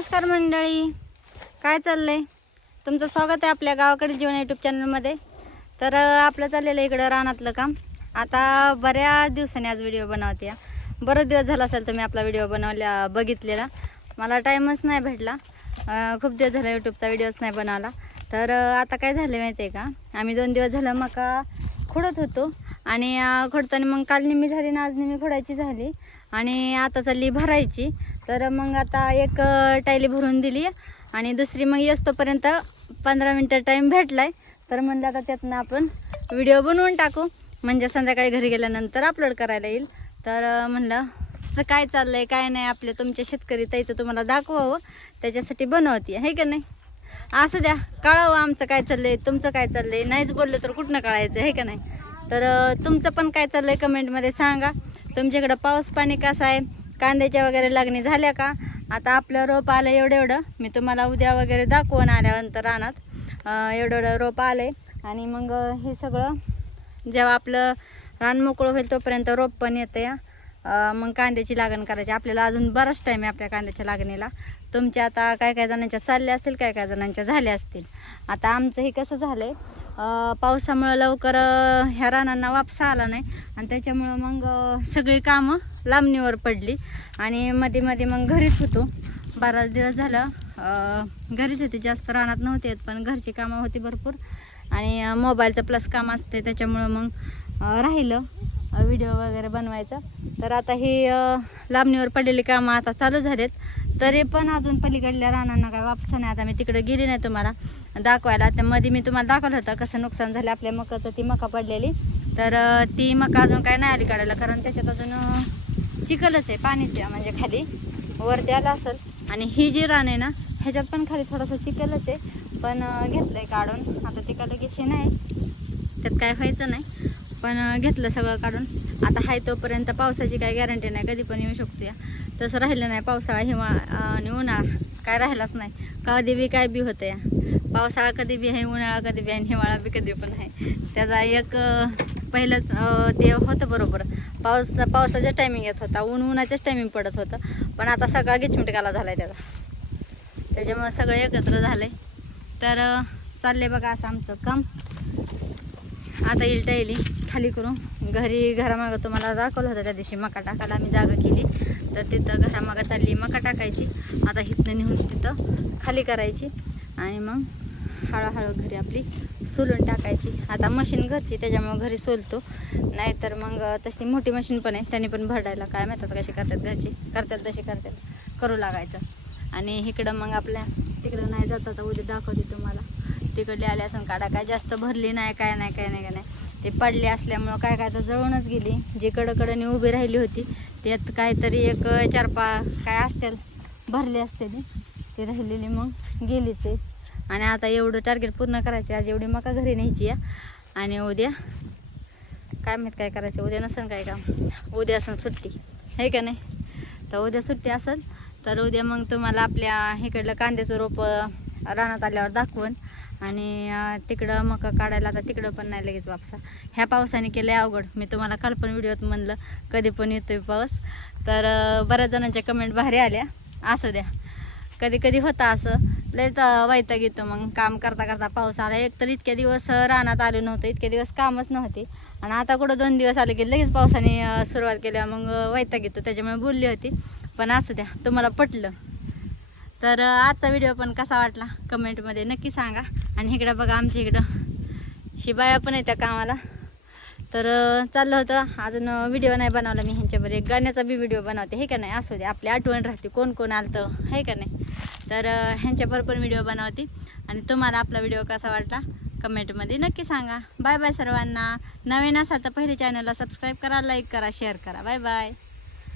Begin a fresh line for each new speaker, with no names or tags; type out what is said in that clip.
नमस्कार मंडळी. काय चाललंय? तुमचं स्वागत आहे आपल्या गावाकडे जीवन यूट्यूब चॅनलमध्ये तर आपलं चाललेलं आहे इकडं रानातलं काम. आता बऱ्याच दिवसांनी आज व्हिडिओ बनवते या. बरेच दिवस झाला असेल तुम्ही आपला व्हिडिओ बनवल्या बघितलेला. मला टाईमच नाही भेटला. खूप दिवस झाला यूट्यूबचा व्हिडिओच नाही बनवला. तर आता काय झालं माहिती आहे का? आम्ही दोन दिवस झालं मका खोडत होतो. आणि खोडताना मग काल निम्मी झाली ना आज निम्मी खोडायची झाली. आणि आता चालली भरायची. तर मग आता एक टायली भरून दिली. आणि दुसरी मग येस्तोपर्यंत पंधरा मिनटं टाईम भेटलाय. तर म्हणलं आता त्यातनं आपण व्हिडिओ बनवून टाकू. म्हणजे संध्याकाळी घरी गेल्यानंतर अपलोड करायला येईल. तर म्हणलं तर काय चाललंय काय नाही आपले तुमच्या शेतकरी ताईचं तुम्हाला दाखवावं. त्याच्यासाठी बनवते आहे का नाही? असं द्या कळावं आमचं काय चाललंय तुमचं काय चाललंय. नाहीच बोललं तर कुठनं कळायचं आहे का नाही? तर तुमचं पण काय चाललं आहे कमेंटमध्ये सांगा. तुमच्याकडं पाऊस पाणी कसं आहे? कांद्याच्या वगैरे लागणी झाल्या का? आता आपलं रोप आलं एवढं एवढं. मी तुम्हाला उद्या वगैरे दाखवून आल्यानंतर रानात एवढं एवढं रोप आलं आहे आणि मग हे सगळं जेव्हा आपलं रान मोकळं होईल तोपर्यंत रोप पण येतं या मग कांद्याची लागण करायची. आपल्याला अजून बराच टाईम आहे आपल्या कांद्याच्या लागणीला. तुमच्या आता काय काय जणांच्या चालल्या असतील काय काय जणांच्या झाल्या असतील. आता आमचं हे कसं झालं आहे पावसामुळं लवकर ह्या रानांना वापसा आला नाही. आणि त्याच्यामुळं मग सगळी कामं लांबणीवर पडली. आणि मध्ये मध्ये मग घरीच होतो. बाराच दिवस झालं घरीच होते. जास्त रानात नव्हते येत, पण घरची कामं होती भरपूर. आणि मोबाईलचं प्लस काम असते त्याच्यामुळं मग राहिलं व्हिडिओ वगैरे बनवायचं. तर आता हे लांबणीवर पडलेली कामं आता चालू झालेत. तरी पण अजून पलीकडल्या रानांना काय वापस नाही. आता मी तिकडे गेली नाही तुम्हाला दाखवायला. तर मध्ये मी तुम्हाला दाखवलं होतं कसं नुकसान झालं आपल्या मकाचं ती मका पडलेली. तर ती मका अजून काय नाही आली काढायला कारण त्याच्यात अजून चिखलच आहे पाणीच आहे म्हणजे खाली. वरती आलं असेल. आणि ही जी रान आहे ना ह्याच्यात पण खाली थोडंसं चिखलच आहे. पण घेतलं घेतलंय काढून. आता ती लगेच हे नाही. त्यात काय व्हायचं नाही. पण घेतलं सगळं काढून. आता हाय तोपर्यंत पावसाची काय गॅरंटी नाही. कधी पण येऊ शकतो या. तसं राहिलं नाही. पावसाळा हिवाळा आणि उन्हाळा. काय राहिलाच नाही. कधी बी काय बी होतं या पावसाळा कधी बी आहे उन्हाळा कधी बी आहे आणि हिवाळा बी कधी पण आहे. त्याचा एक पहिलं पहिलंच ते होतं बरोबर. पाऊस पावसाच्या टायमिंग येत होता. ऊन उन्हाच्याच टायमिंग पडत होतं. पण आता सगळा गिचमिटकाला झाला आहे त्याचा. त्याच्यामुळे सगळं एकत्र झालंय. तर चालले बघा असं आमचं काम. आता येईल टायली खाली करून. घरी घरामागं तुम्हाला दाखवलं होतं त्या दिवशी. मका टाकायला आम्ही जागा केली. तर तिथं घरामागं चालली मका टाकायची. आता हिथनं नेऊन तिथं खाली करायची. आणि मग हळूहळू घरी आपली सोलून टाकायची. आता मशीन घरची त्याच्यामुळं घरी सोलतो. नाहीतर मग तशी मोठी मशीन पण आहे त्याने पण भरडायला काय माहितात कशी करतात घरची. करतात तशी करतात. करू लागायचं. आणि इकडं मग आपल्या तिकडं नाही जात आता उद्या दाखवते तुम्हाला. तिकडले आले असं काढा काय जास्त भरली नाही काय नाही काय नाही काय नाही. ते पडले असल्यामुळं काय काय तर जळूनच गेली. जी कडकडनी उभी राहिली होती त्यात काहीतरी एक चार पा काय असतील भरले असते ती. राहिलेली मग गेलीच आहे आणि आता एवढं टार्गेट पूर्ण करायचं आज एवढी मका घरी न्यायची या आणि उद्या काय माहीत काय करायचं? उद्या नसेल काय काम. उद्या असेल सुट्टी. आहे का नाही? तर उद्या सुट्टी असेल तर उद्या मग तुम्हाला आपल्या इकडलं कांद्याचं रोप रानात आल्यावर दाखवून. आणि तिकडं मका काढायला आता तिकडं पण नाही लगेच वापसा. ह्या पावसाने केलं अवघड. मी तुम्हाला काल पण व्हिडिओत म्हणलं कधी पण येतोय पाऊस. तर बऱ्याच जणांच्या कमेंट भारी आल्या. असू द्या. कधी कधी होता असं. लयच वैताग येतो मग. काम करता करता पाऊस आला. एक तर इतके दिवस रानात आले नव्हते. इतके दिवस कामच नव्हते. आणि आता कुठं दोन दिवस आले की लगेच पावसाने सुरुवात केल्या मग वैताग येतो. त्याच्यामुळे बोलली होती. पण असू द्या. तुम्हाला पटलं. तर आजचा व्हिडिओ पण कसा वाटला? कमेंटमध्ये नक्की सांगा. आणि इकडं बघा आमच्या इकडं. ही बाया पण येत्या कामाला. तर चाललं होतं. अजून व्हिडिओ नाही बनवला मी ह्यांच्यावर. एक गाण्याचा बी व्हिडिओ बनवते. हे का नाही? असू दे. आपली आठवण राहते. कोण कोण आलतं? हे का नाही? तर ह्यांच्यावर पण व्हिडिओ बनवते. आणि तुम्हाला आपला व्हिडिओ कसा वाटला? कमेंटमध्ये नक्की सांगा. बाय बाय सर्वांना. नवीन असा तर पहिले चॅनलला सबस्क्राईब करा लाईक करा शेअर करा. Bye bye